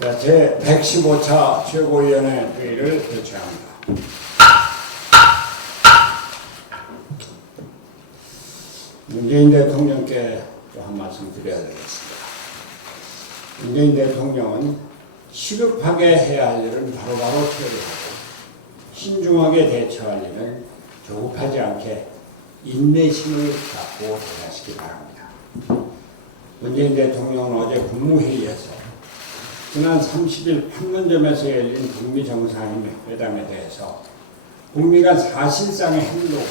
자, 제 115차 최고위원회 회의를 개최합니다. 문재인 대통령께 또 한 말씀 드려야 되겠습니다. 문재인 대통령은 시급하게 해야 할 일은 바로바로 처리하고 신중하게 대처할 일은 조급하지 않게 인내심을 갖고 대하시기 바랍니다. 문재인 대통령은 어제 국무회의에서 지난 30일 판문점에서 열린 북미 정상회담에 대해서 북미 간 사실상의 행동으로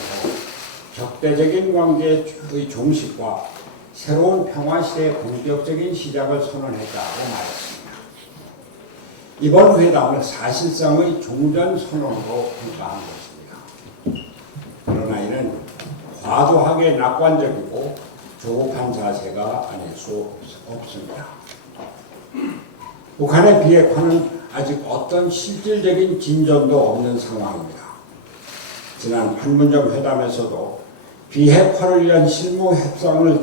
적대적인 관계의 종식과 새로운 평화시대의 본격적인 시작을 선언했다고 말했습니다. 이번 회담을 사실상의 종전선언으로 평가한 것입니다. 그러나 이는 과도하게 낙관적이고 조급한 자세가 아닐 수 없습니다. 북한의 비핵화는 아직 어떤 실질적인 진전도 없는 상황입니다. 지난 판문점 회담에서도 비핵화를 위한 실무 협상을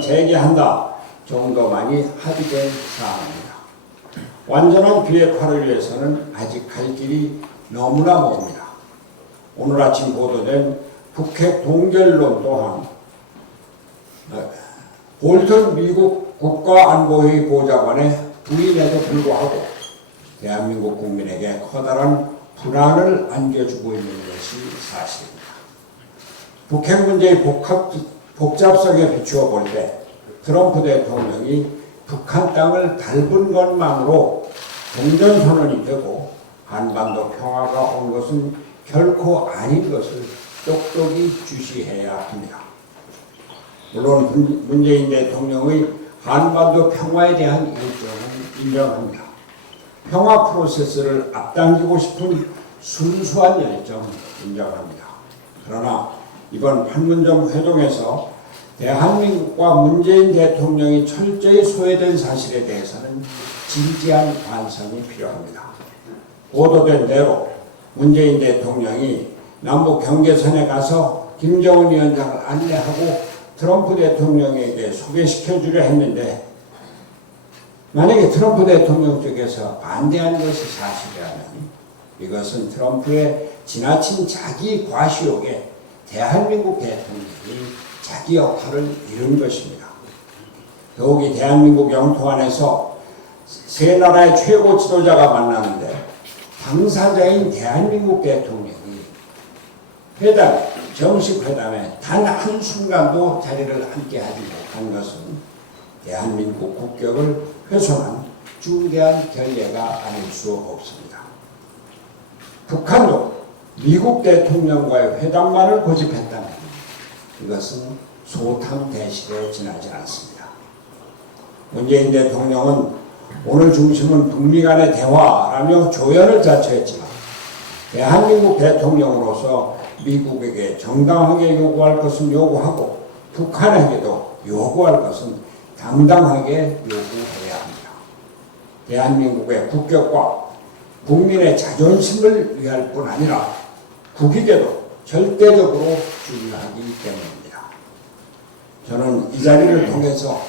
재개한다 정도만이 합의된 사항입니다. 완전한 비핵화를 위해서는 아직 갈 길이 너무나 멉니다. 오늘 아침 보도된 북핵 동결론 또한 볼턴 미국 국가안보회의 보좌관의 부인에도 불구하고 대한민국 국민에게 커다란 불안을 안겨주고 있는 것이 사실입니다. 북핵 문제의 복잡성에 비추어 볼 때 트럼프 대통령이 북한 땅을 밟은 것만으로 종전선언이 되고 한반도 평화가 온 것은 결코 아닌 것을 똑똑히 주시해야 합니다. 물론 문재인 대통령의 한반도 평화에 대한 열정은 인정합니다. 평화 프로세스를 앞당기고 싶은 순수한 열정 인정합니다. 그러나 이번 판문점 회동에서 대한민국과 문재인 대통령이 철저히 소외된 사실에 대해서는 진지한 반성이 필요합니다. 보도된 대로 문재인 대통령이 남북 경계선에 가서 김정은 위원장을 안내하고 트럼프 대통령에게 소개시켜주려 했는데 만약에 트럼프 대통령 쪽에서 반대한 것이 사실이라면 이것은 트럼프의 지나친 자기 과시욕에 대한민국 대통령이 자기 역할을 잃은 것입니다. 더욱이 대한민국 영토 안에서 세 나라의 최고 지도자가 만나는데 당사자인 대한민국 대통령이 정식 회담에 단 한순간도 자리를 함께 하지 못한 것은 대한민국 국격을 훼손한 중대한 결례가 아닐 수 없습니다. 북한도 미국 대통령과의 회담만을 고집했다면 이것은 소탕대실에 지나지 않습니다. 문재인 대통령은 오늘 중심은 북미 간의 대화라며 조연을 자처했지만 대한민국 대통령으로서 미국에게 정당하게 요구할 것은 요구하고 북한에게도 요구할 것은 당당하게 요구해야 합니다. 대한민국의 국격과 국민의 자존심을 위할 뿐 아니라 국익에도 절대적으로 중요하기 때문입니다. 저는 이 자리를 통해서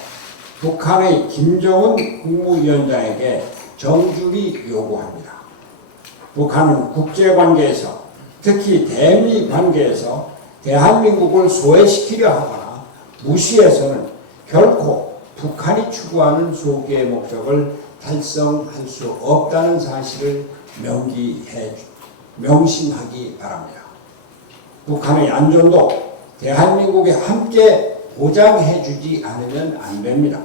북한의 김정은 국무위원장에게 정중히 요구합니다. 북한은 국제관계에서 특히 대미 관계에서 대한민국을 소외시키려 하거나 무시해서는 결코 북한이 추구하는 소기의 목적을 달성할 수 없다는 사실을 명심하기 바랍니다. 북한의 안전도 대한민국에 함께 보장해주지 않으면 안 됩니다.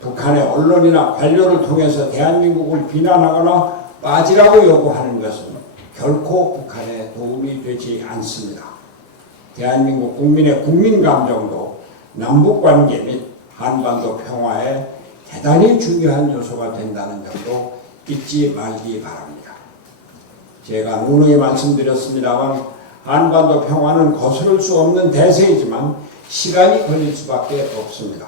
북한의 언론이나 관료를 통해서 대한민국을 비난하거나 빠지라고 요구하는 것은 결코 북한에 도움이 되지 않습니다. 대한민국 국민의 국민감정도 남북관계 및 한반도 평화에 대단히 중요한 요소가 된다는 점도 잊지 말기 바랍니다. 제가 누누이 말씀드렸습니다만 한반도 평화는 거스를 수 없는 대세이지만 시간이 걸릴 수밖에 없습니다.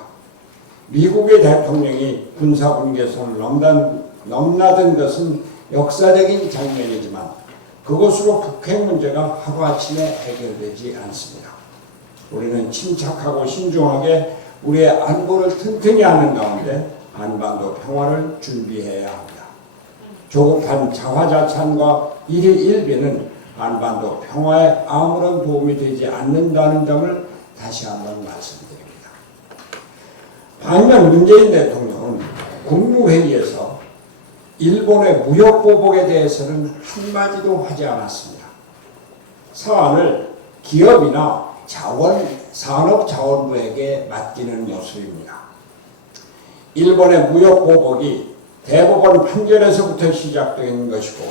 미국의 대통령이 군사분계선을 넘나든 것은 역사적인 장면이지만 그것으로 북핵 문제가 하루아침에 해결되지 않습니다. 우리는 침착하고 신중하게 우리의 안보를 튼튼히 하는 가운데 한반도 평화를 준비해야 합니다. 조급한 자화자찬과 일희일비는 한반도 평화에 아무런 도움이 되지 않는다는 점을 다시 한번 말씀드립니다. 반면 문재인 대통령은 국무회의에서 일본의 무역보복에 대해서는 한마디도 하지 않았습니다. 사안을 기업이나 산업자원부에게 맡기는 모습입니다. 일본의 무역보복이 대법원 판결에서부터 시작된 것이고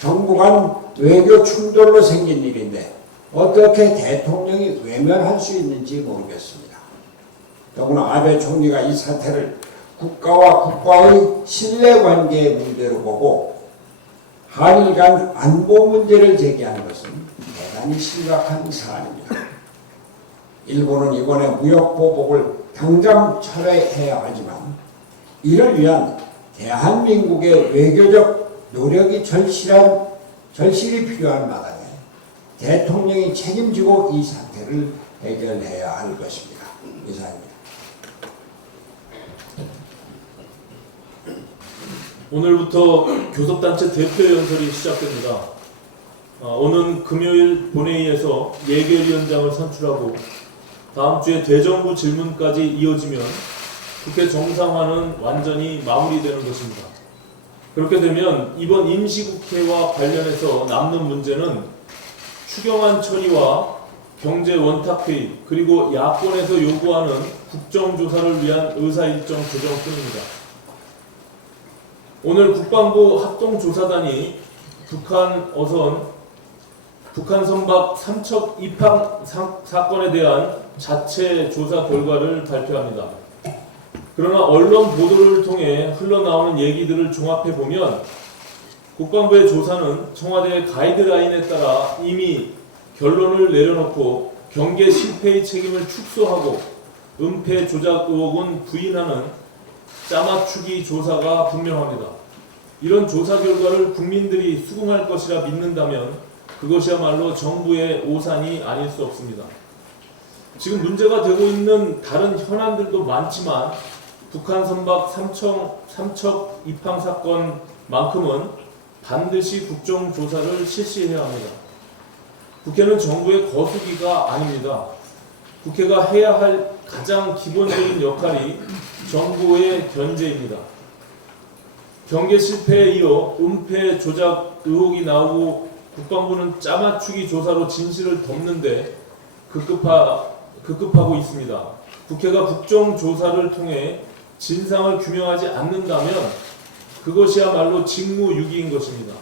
정부 간 외교 충돌로 생긴 일인데 어떻게 대통령이 외면할 수 있는지 모르겠습니다. 더구나 아베 총리가 이 사태를 국가와 국가의 신뢰관계의 문제로 보고 한일 간 안보 문제를 제기하는 것은 대단히 심각한 사안입니다. 일본은 이번에 무역보복을 당장 철회해야 하지만 이를 위한 대한민국의 외교적 노력이 절실히 필요한 마당에 대통령이 책임지고 이 사태를 해결해야 할 것입니다. 이상입니다. 오늘부터 교섭단체 대표 연설이 시작됩니다. 오는 금요일 본회의에서 예결위원장을 선출하고 다음 주에 대정부 질문까지 이어지면 국회 정상화는 완전히 마무리되는 것입니다. 그렇게 되면 이번 임시국회와 관련해서 남는 문제는 추경안 처리와 경제 원탁회의 그리고 야권에서 요구하는 국정조사를 위한 의사일정 조정뿐입니다. 오늘 국방부 합동조사단이 북한 선박 3척 입항 사건에 대한 자체 조사 결과를 발표합니다. 그러나 언론 보도를 통해 흘러나오는 얘기들을 종합해보면 국방부의 조사는 청와대의 가이드라인에 따라 이미 결론을 내려놓고 경계 실패의 책임을 축소하고 은폐 조작 의혹은 부인하는 짜맞추기 조사가 분명합니다. 이런 조사 결과를 국민들이 수긍할 것이라 믿는다면 그것이야말로 정부의 오산이 아닐 수 없습니다. 지금 문제가 되고 있는 다른 현안들도 많지만 북한 선박 3척 입항 사건만큼은 반드시 국정조사를 실시해야 합니다. 국회는 정부의 거수기가 아닙니다. 국회가 해야 할 가장 기본적인 역할이 정부의 견제입니다. 경계 실패에 이어 은폐 조작 의혹이 나오고 국방부는 짜맞추기 조사로 진실을 덮는데 급급하고 있습니다. 국회가 국정조사를 통해 진상을 규명하지 않는다면 그것이야말로 직무유기인 것입니다.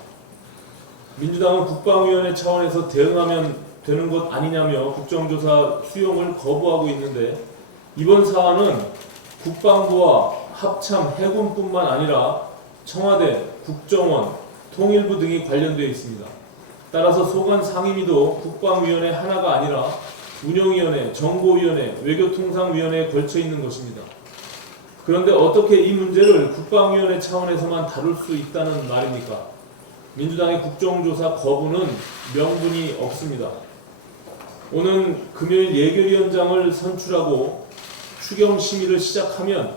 민주당은 국방위원회 차원에서 대응하면 되는 것 아니냐며 국정조사 수용을 거부하고 있는데 이번 사안은 국방부와 합참 해군뿐만 아니라 청와대, 국정원, 통일부 등이 관련되어 있습니다. 따라서 소관 상임위도 국방위원회 하나가 아니라 운영위원회, 정보위원회, 외교통상위원회에 걸쳐 있는 것입니다. 그런데 어떻게 이 문제를 국방위원회 차원에서만 다룰 수 있다는 말입니까? 민주당의 국정조사 거부는 명분이 없습니다. 오는 금요일 예결위원장을 선출하고 추경 심의를 시작하면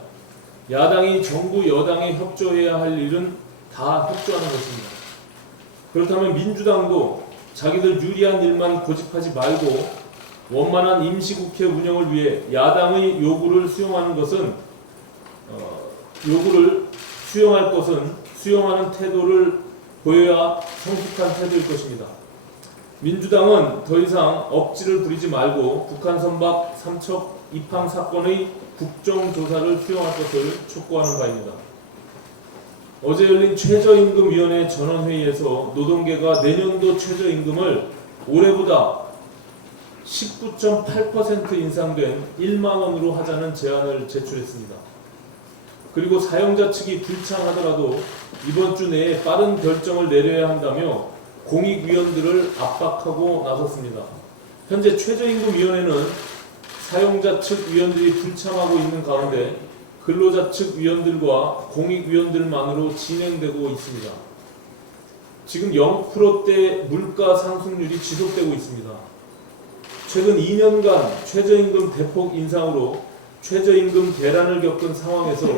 야당이 정부 여당에 협조해야 할 일은 다 협조하는 것입니다. 그렇다면 민주당도 자기들 유리한 일만 고집하지 말고 원만한 임시국회 운영을 위해 야당의 요구를 수용하는 태도를 보여야 성숙한 태도일 것입니다. 민주당은 더 이상 억지를 부리지 말고 북한 선박 3척 입항 사건의 국정조사를 수용할 것을 촉구하는 바입니다. 어제 열린 최저임금위원회 전원회의에서 노동계가 내년도 최저임금을 올해보다 19.8% 인상된 1만 원으로 하자는 제안을 제출했습니다. 그리고 사용자 측이 불참하더라도 이번 주 내에 빠른 결정을 내려야 한다며 공익위원들을 압박하고 나섰습니다. 현재 최저임금위원회는 사용자 측 위원들이 불참하고 있는 가운데 근로자 측 위원들과 공익위원들만으로 진행되고 있습니다. 지금 0%대 물가 상승률이 지속되고 있습니다. 최근 2년간 최저임금 대폭 인상으로 최저임금 대란을 겪은 상황에서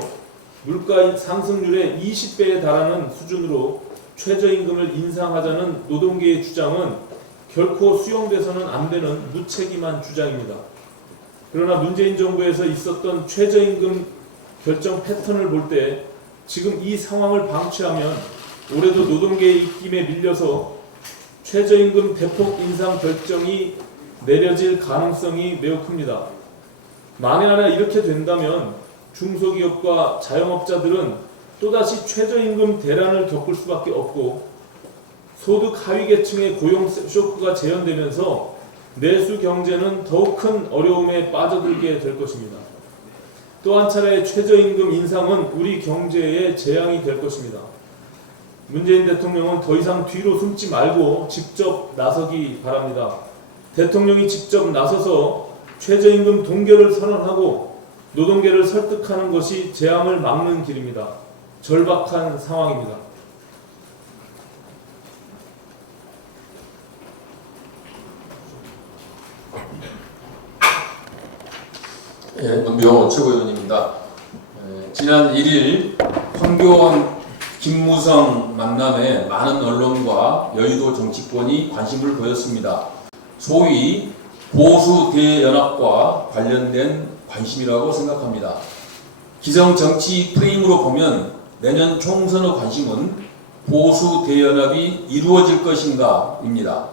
물가 상승률의 20배에 달하는 수준으로 최저임금을 인상하자는 노동계의 주장은 결코 수용돼서는 안 되는 무책임한 주장입니다. 그러나 문재인 정부에서 있었던 최저임금 결정 패턴을 볼 때 지금 이 상황을 방치하면 올해도 노동계의 입김에 밀려서 최저임금 대폭 인상 결정이 내려질 가능성이 매우 큽니다. 만에 하나 이렇게 된다면 중소기업과 자영업자들은 또다시 최저임금 대란을 겪을 수밖에 없고 소득 하위 계층의 고용 쇼크가 재현되면서 내수 경제는 더욱 큰 어려움에 빠져들게 될 것입니다. 또 한 차례의 최저임금 인상은 우리 경제에 재앙이 될 것입니다. 문재인 대통령은 더 이상 뒤로 숨지 말고 직접 나서기 바랍니다. 대통령이 직접 나서서 최저임금 동결을 선언하고 노동계를 설득하는 것이 재앙을 막는 길입니다. 절박한 상황입니다. 예, 문병호 최고위원입니다. 지난 1일 황교안 김무성 만남에 많은 언론과 여의도 정치권이 관심을 보였습니다. 소위 보수 대연합과 관련된 관심이라고 생각합니다. 기성 정치 프레임으로 보면 내년 총선의 관심은 보수 대연합이 이루어질 것인가입니다.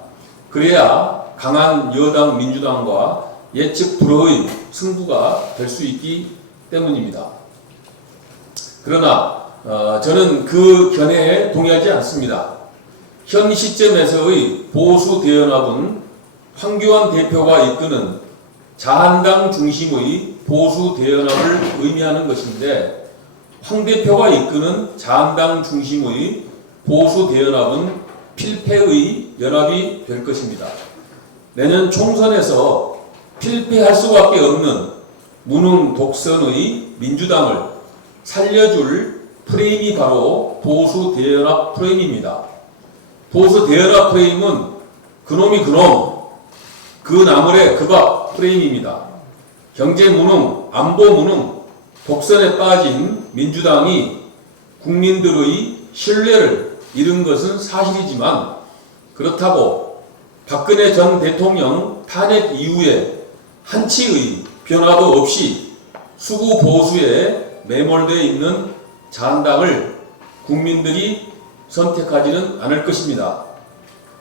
그래야 강한 여당 민주당과 예측 불허의 승부가 될 수 있기 때문입니다. 그러나 저는 그 견해에 동의하지 않습니다. 현 시점에서의 보수 대연합은 황교안 대표가 이끄는 자한당 중심의 보수 대연합을 의미하는 것인데 황 대표가 이끄는 자한당 중심의 보수 대연합은 필패의 연합이 될 것입니다. 내년 총선에서 필패할 수밖에 없는 무능 독선의 민주당을 살려줄 프레임이 바로 보수 대연합 프레임입니다. 보수 대연합 프레임은 그놈이 그놈, 그 나물의 그 밥 프레임입니다. 경제 무능, 안보 무능, 독선에 빠진 민주당이 국민들의 신뢰를 잃은 것은 사실이지만 그렇다고 박근혜 전 대통령 탄핵 이후에 한치의 변화도 없이 수구 보수에 매몰되어 있는 자한당을 국민들이 선택하지는 않을 것입니다.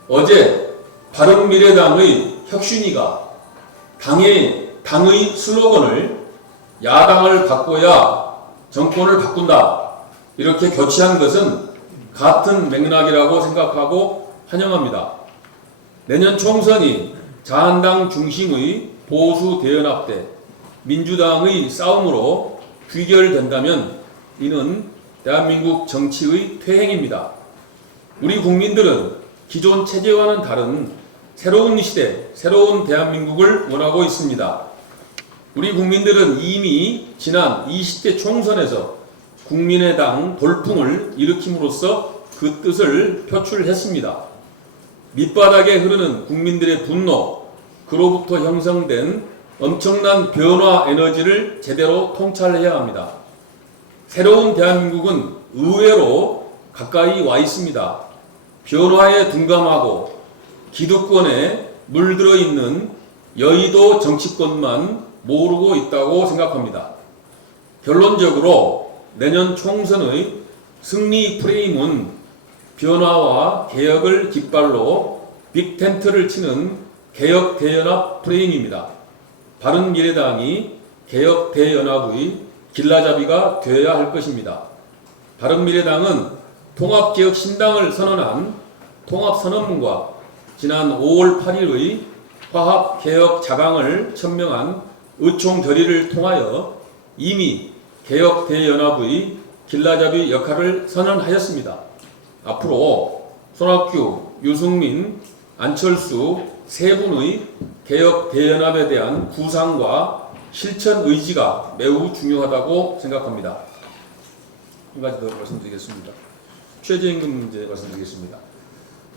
어제 바른미래당의 혁신위가 당의 슬로건을 야당을 바꿔야 정권을 바꾼다 이렇게 교체한 것은 같은 맥락이라고 생각하고 환영합니다. 내년 총선이 자한당 중심의 보수 대연합 대 민주당의 싸움으로 귀결된다면 이는 대한민국 정치의 퇴행입니다. 우리 국민들은 기존 체제와는 다른 새로운 시대, 새로운 대한민국을 원하고 있습니다. 우리 국민들은 이미 지난 20대 총선에서 국민의당 돌풍을 일으킴으로써 그 뜻을 표출했습니다. 밑바닥에 흐르는 국민들의 분노, 그로부터 형성된 엄청난 변화 에너지를 제대로 통찰해야 합니다. 새로운 대한민국은 의외로 가까이 와 있습니다. 변화에 둔감하고 기득권에 물들어 있는 여의도 정치권만 모르고 있다고 생각합니다. 결론적으로 내년 총선의 승리 프레임은 변화와 개혁을 깃발로 빅텐트를 치는 개혁 대연합 프레임입니다. 바른미래당이 개혁 대연합의 길라잡이가 되어야 할 것입니다. 바른미래당은 통합개혁신당을 선언한 통합선언문과 지난 5월 8일의 화합개혁 자강을 천명한 의총결의를 통하여 이미 개혁 대연합의 길라잡이 역할을 선언하였습니다. 앞으로 손학규, 유승민, 안철수 세 분의 개혁 대연합에 대한 구상과 실천 의지가 매우 중요하다고 생각합니다. 한 가지 더 말씀드리겠습니다. 최저임금 문제 말씀드리겠습니다.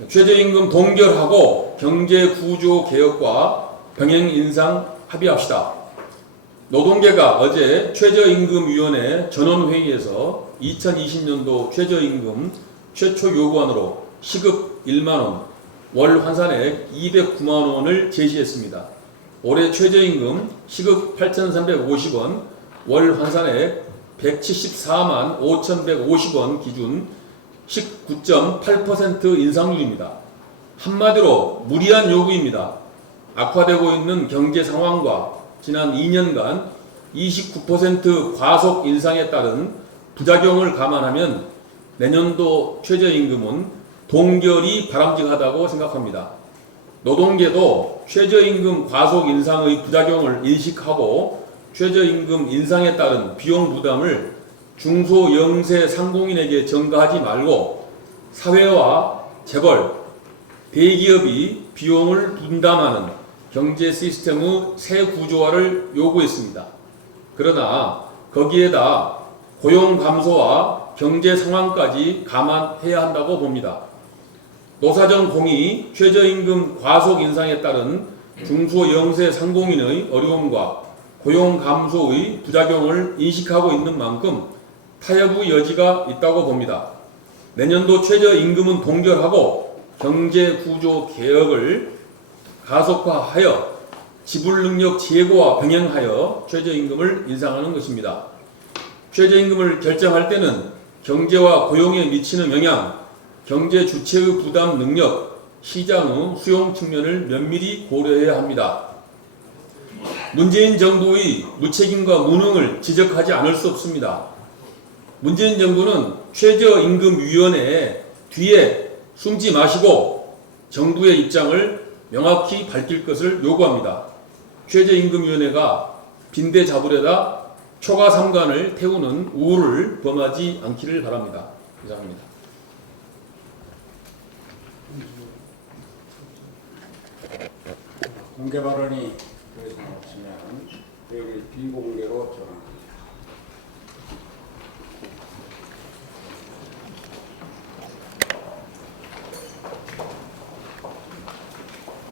최저임금 동결하고 경제구조 개혁과 병행 인상 합의합시다. 노동계가 어제 최저임금위원회 전원회의에서 2020년도 최저임금 최초 요구안으로 시급 1만원, 월 환산액 209만원을 제시했습니다. 올해 최저임금 시급 8,350원, 월 환산액 174만 5,150원 기준 19.8% 인상률입니다. 한마디로 무리한 요구입니다. 악화되고 있는 경제 상황과 지난 2년간 29% 과속 인상에 따른 부작용을 감안하면 내년도 최저임금은 동결이 바람직하다고 생각합니다. 노동계도 최저임금 과속 인상의 부작용을 인식하고 최저임금 인상에 따른 비용 부담을 중소 영세 상공인에게 전가하지 말고 사회와 재벌, 대기업이 비용을 분담하는 경제 시스템의 새 구조화를 요구했습니다. 그러나 거기에다 고용 감소와 경제 상황까지 감안해야 한다고 봅니다. 노사정 공의 최저임금 과속 인상에 따른 중소 영세 상공인의 어려움과 고용 감소의 부작용을 인식하고 있는 만큼 타협의 여지가 있다고 봅니다. 내년도 최저임금은 동결하고 경제 구조 개혁을 가속화하여 지불 능력 제고와 병행하여 최저임금을 인상하는 것입니다. 최저임금을 결정할 때는 경제와 고용에 미치는 영향, 경제 주체의 부담 능력, 시장의 수용 측면을 면밀히 고려해야 합니다. 문재인 정부의 무책임과 무능을 지적하지 않을 수 없습니다. 문재인 정부는 최저임금위원회 뒤에 숨지 마시고 정부의 입장을 명확히 밝힐 것을 요구합니다. 최저임금위원회가 빈대 잡으려다 초과 삼관을 태우는 우를 범하지 않기를 바랍니다. 이상입니다. 공개 발언이 더 이상 없으면 회의를 비공개로 전환합니다.